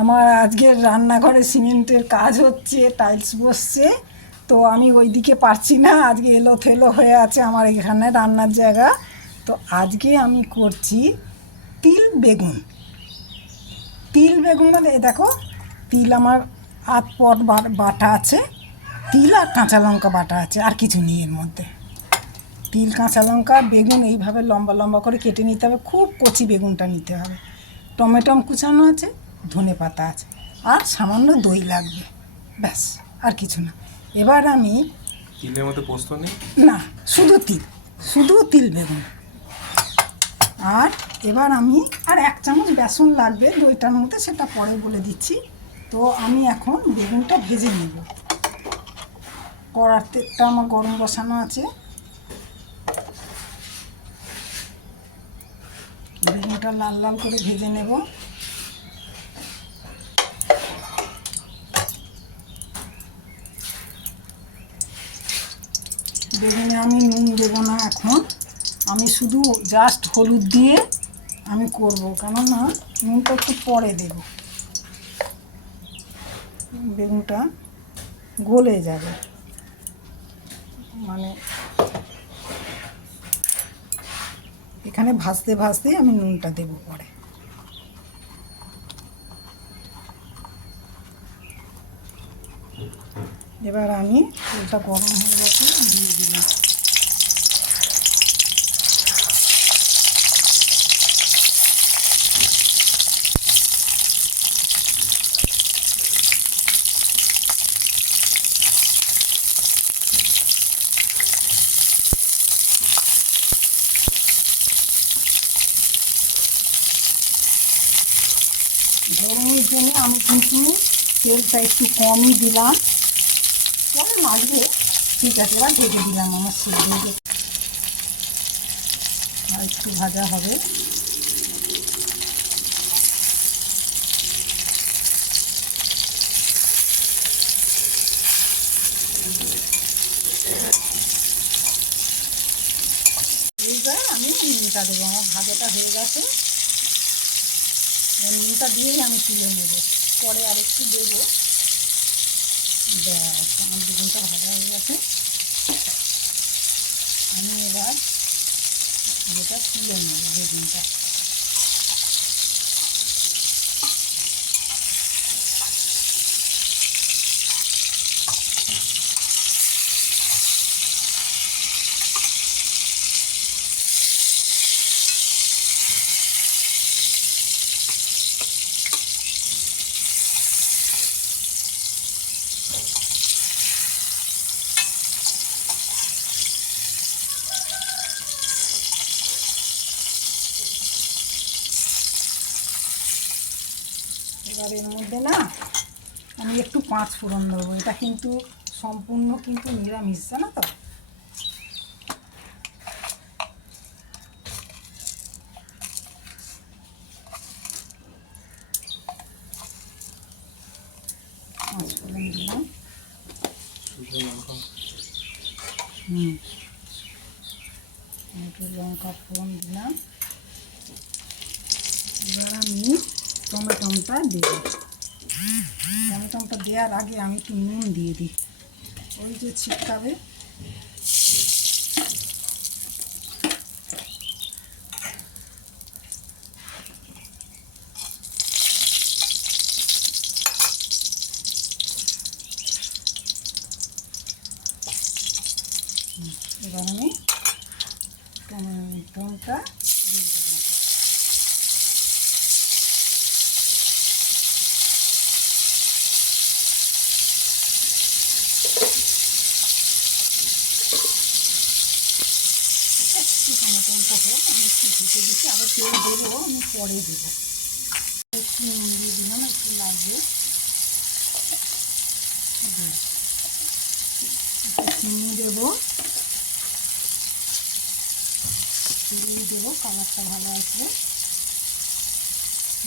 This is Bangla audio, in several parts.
আমার আজকের রান্নাঘরে সিমেন্টের কাজ হচ্ছে টাইলস বসছে। তো আমি ওইদিকে পারছি না, আজকে এলো থেলো হয়ে আছে আমার এখানে রান্নার জায়গা। তো আজকে আমি করছি তিল বেগুন। তিল বেগুন মানে এই দেখো, তিল আমার আধ পট বাটা আছে, তিল আর কাঁচা লঙ্কা বাটা আছে, আর কিছু নেই এর মধ্যে। তিল, কাঁচা লঙ্কা, বেগুন এইভাবে লম্বা লম্বা করে কেটে নিতে হবে, খুব কচি বেগুনটা নিতে হবে। টমেটম কুচানো আছে ধনে পাতা আছে। আর সামান্য দই লাগবে। ব্যাস আর কিছু না। এবার আমি তিলের মধ্যে পোস্ত নেই? না শুধু তিল। শুধু তিল বেগুন। আর এবার আমি আর এক চামচ বেসন লাগবে দইটার মধ্যে সেটা পরে বলে দিচ্ছি। তো আমি এখন বেগুনটা ভেজে নেব। কড়ার তেলটা আমার গরম বসানো আছে। বেগুনটা লাল লাল করে ভেজে নেব। বেগুনে আমি নুন দেবো না এখন। আমি শুধু জাস্ট হলুদ দিয়ে আমি করব, কেননা নুনটা একটু পরে দেব। বেগুনটা গলে যাবে। মানে এখানে ভাজতে ভাজতে আমি নুনটা দেব পরে। এবার আমি তেলটা গরম হয়ে গেছে, দিয়ে দিলাম। গরমের জন্য আমি কিন্তু তেলটা একটু কমই দিলাম। লাগবে ঠিক আছে, এবার ভেজে দিলাম আমার সেগুলো আর একটু ভাজা হবে। এইবার আমি নুনটা দেবো, আমার ভাজাটা হয়ে গেছে। নুনটা দিয়েই আমি তুলে নেব। পরে আর একটু দেবো। ব্যাস আমার বেগুনটা ভাজা হয়ে গেছে। আমি এবার যেটা তুলে নেব বেগুনটা এবার এর মধ্যে না, আমি একটু পাঁচ ফোড়ন দেবো। এটা কিন্তু সম্পূর্ণ কিন্তু নিরামিষ, জানো তো? হুম। একটু লঙ্কা ফোড়ন দিলাম। এবার আমি টমেটোটা দেব। টমেটোটা দেওয়ার আগে আমি একটু নুন দিয়ে দিই। ওই যে ছিটকাবে এবার আমি টমেটোটা দিয়ে একটু টমেটোটা হোক আমি একটু ঢেকে দিচ্ছি, আবার তেল দেবো, আমি পরে দেবো। একটু নুন দিয়ে দিলাম, একটু লাগবে চিনি দেবো। চিনি দেবো, কালারটা ভালো আসবে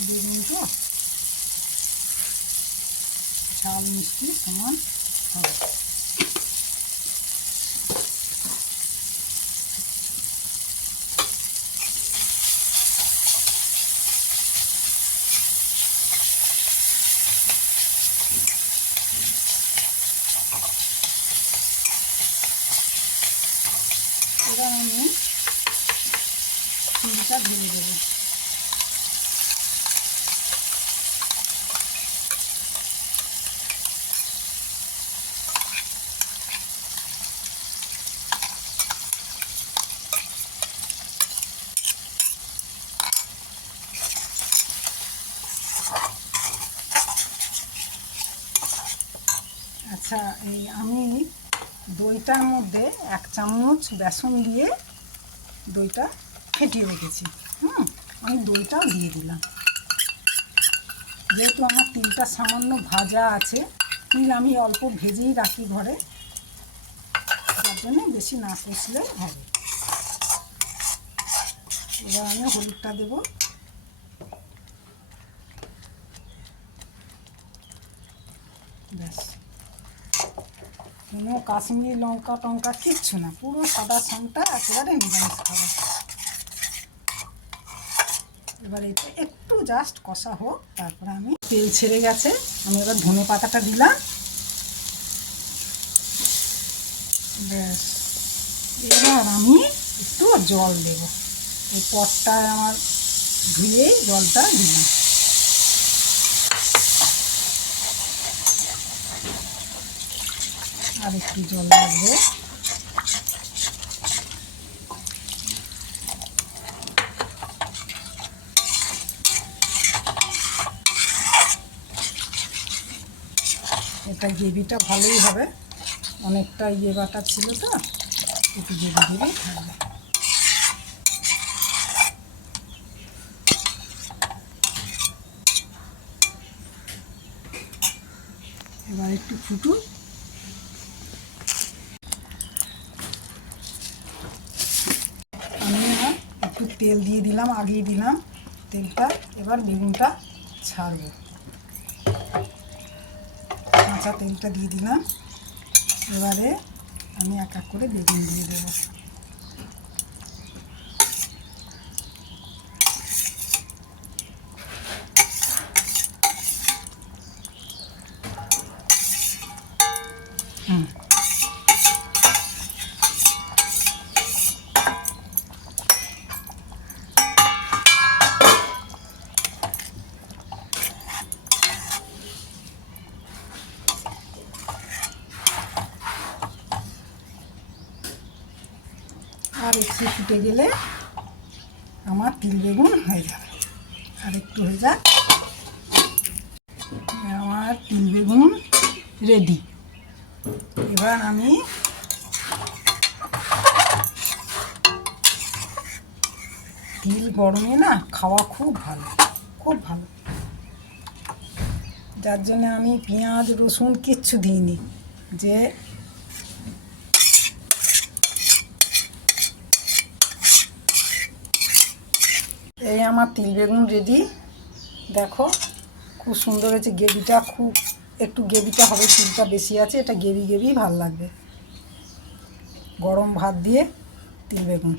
বেগুন তো। ঝাল মিষ্টি সমান হবে। আচ্ছা এই আমি দইটার মধ্যে এক চামচ বেসন দিয়ে দইটা ফেটিয়ে রেখেছি। হুম, আমি দইটাও দিয়ে দিলাম। যেহেতু আমার তিলটা সামান্য ভাজা আছে তিল আমি অল্প ভেজেই রাখি ঘরে। তার জন্য বেশি না কষলে হবে। এবার আমি হলুদটা দেবো। ব্যাস। কোনো কাশ্মীরি লঙ্কা টঙ্কা কিচ্ছু না, পুরো সাদা সামটা একেবারে নিরামিষ খাবার। এবার এটা একটু জাস্ট কষা হোক, তারপরে আমি তেল ছেড়ে গেছে। আমি এবার ধনে পাতাটা দিলাম। ব্যাস। এবার আমি একটু জল দেব। এই পটটায় আমার ধুয়ে জলটা দিলাম। আর একটু জল লাগবে। এটা গ্রেভিটা ভালোই হবে। অনেকটা ইয়ে বাটা ছিল তো, একটু গ্রেভি গ্রেভি থাকবে। এবার একটু ফুটুন আমি একটু তেল দিয়ে দিলাম আগিয়ে দিলাম তেলটা। এবার বেগুনটা ছাড়বো। কাঁচা তেলটা দিয়ে দিলাম। এবারে আমি এক এক করে বেগুন দিয়ে দেবো হুম একটু ফুটে গেলে আমার তিল বেগুন হয়ে যাবে। আর একটু হয়ে যাক। আমার তিল বেগুন রেডি এবার আমি তিল গরমে না খাওয়া খুব ভালো খুব ভালো। যার জন্য আমি পেঁয়াজ, রসুন কিচ্ছু দিইনি। যে এই আমার তিল বেগুন রেডি দেখো, খুব সুন্দর হয়েছে গ্রেভিটা, খুব একটু গ্রেভিটা হবে, তিলটা বেশি আছে, এটা গ্রেভি গ্রেভি ভালো লাগবে। গরম ভাত দিয়ে তিল বেগুন।